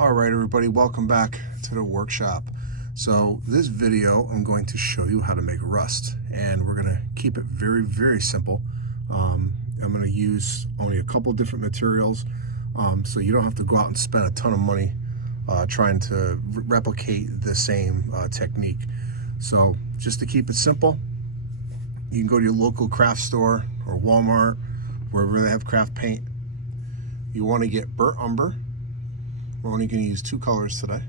All right, everybody, welcome back to the workshop. So this video, I'm going to show you how to make rust, and we're going to keep it very, very simple. I'm going to use only a couple different materials, so you don't have to go out and spend a ton of money trying to replicate the same technique. So just to keep it simple, you can go to your local craft store or Walmart, wherever they have craft paint. You want to get burnt umber. We're only going to use two colors today.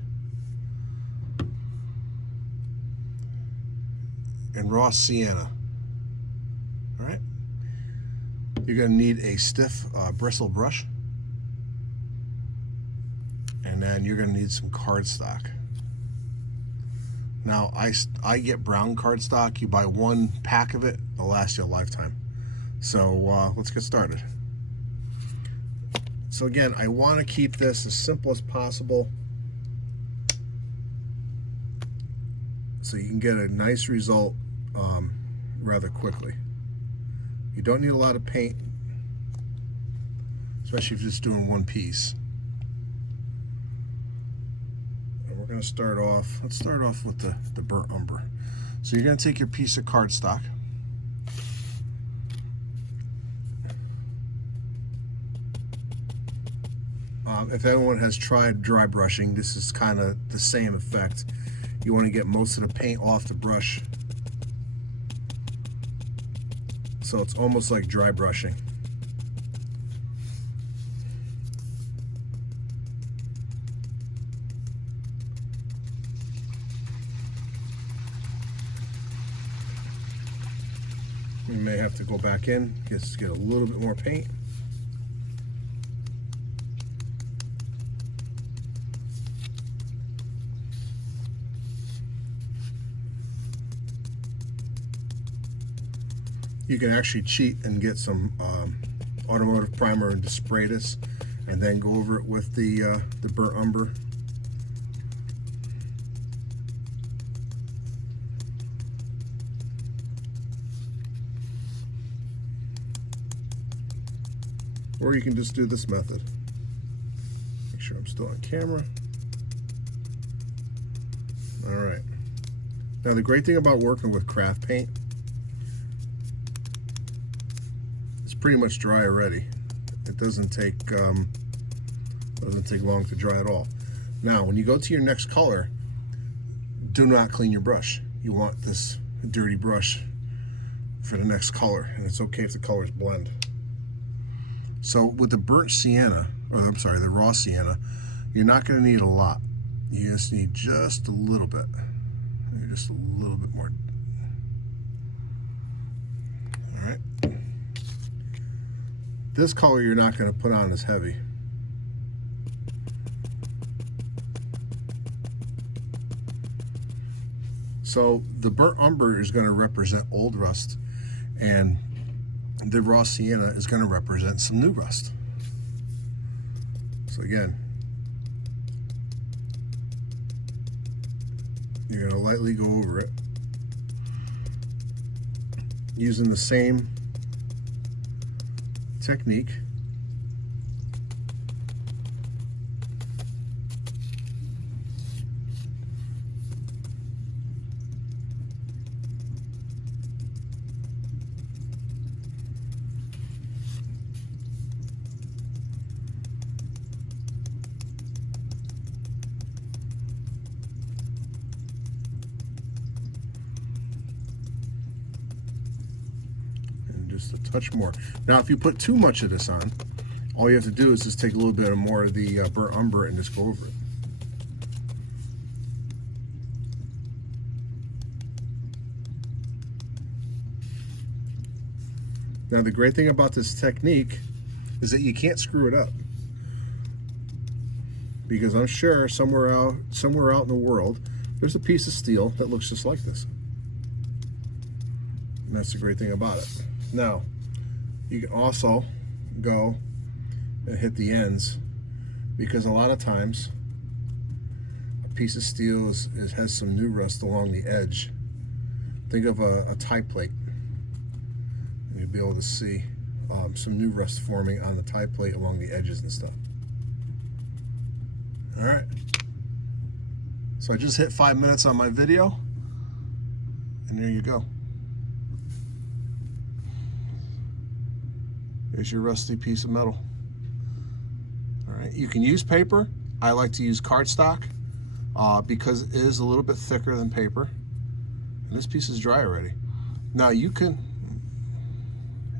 And raw sienna. All right. You're going to need a stiff bristle brush. And then you're going to need some cardstock. Now, I get brown cardstock. You buy one pack of it, it'll last you a lifetime. So let's get started. So again, I want to keep this as simple as possible so you can get a nice result rather quickly. You don't need a lot of paint, especially if you're just doing one piece. And we're going to start off, let's start off with the burnt umber. So you're going to take your piece of cardstock. If anyone has tried dry brushing, this is kind of the same effect. You want to get most of the paint off the brush, so it's almost like dry brushing. You may have to go back in, just get a little bit more paint. You can actually cheat and get some automotive primer and just spray this, and then go over it with the burnt umber. Or you can just do this method. Make sure I'm still on camera. All right. Now the great thing about working with craft paint, pretty much dry already. It doesn't take long to dry at all. Now, when you go to your next color, do not clean your brush. You want this dirty brush for the next color, and it's okay if the colors blend. So with the burnt sienna, or I'm sorry, the raw sienna, you're not going to need a lot. You just need just a little bit. Just a little bit more. All right. This color you're not going to put on as heavy. So the burnt umber is going to represent old rust, and the raw sienna is going to represent some new rust. So again, you're going to lightly go over it using the same technique. Just a touch more. Now, if you put too much of this on, all you have to do is just take a little bit more of the burnt umber and just go over it. Now, the great thing about this technique is that you can't screw it up, because I'm sure somewhere out in the world there's a piece of steel that looks just like this, and that's the great thing about it. Now, you can also go and hit the ends, because a lot of times a piece of steel has some new rust along the edge. Think of a tie plate. You'll be able to see some new rust forming on the tie plate along the edges and stuff. All right. So I just hit 5 minutes on my video, and there you go. There's your rusty piece of metal. All right, you can use paper. I like to use cardstock because it is a little bit thicker than paper. And this piece is dry already. Now you can,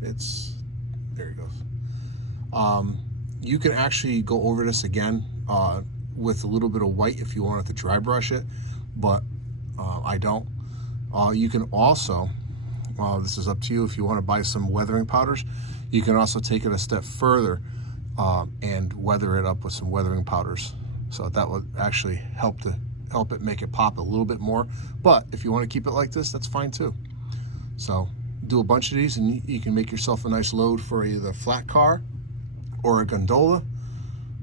there it goes. You can actually go over this again with a little bit of white if you wanted to dry brush it, but I don't. You can also, this is up to you, if you want to buy some weathering powders, you can also take it a step further and weather it up with some weathering powders. So that would actually help it make it pop a little bit more. But if you want to keep it like this, that's fine too. So do a bunch of these and you can make yourself a nice load for either a flat car or a gondola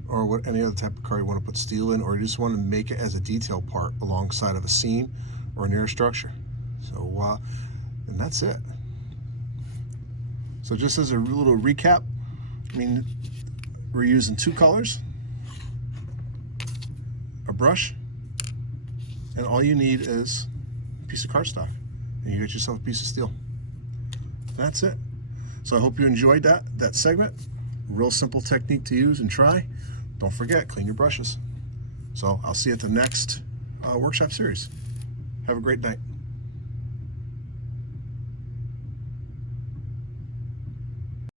or any other type of car you want to put steel in, or you just want to make it as a detail part alongside of a scene or near a structure. So, and that's it. So just as a little recap, I mean, we're using 2 colors, a brush, and all you need is a piece of cardstock, and you get yourself a piece of steel. That's it. So I hope you enjoyed that segment. Real simple technique to use and try. Don't forget, clean your brushes. So I'll see you at the next workshop series. Have a great night.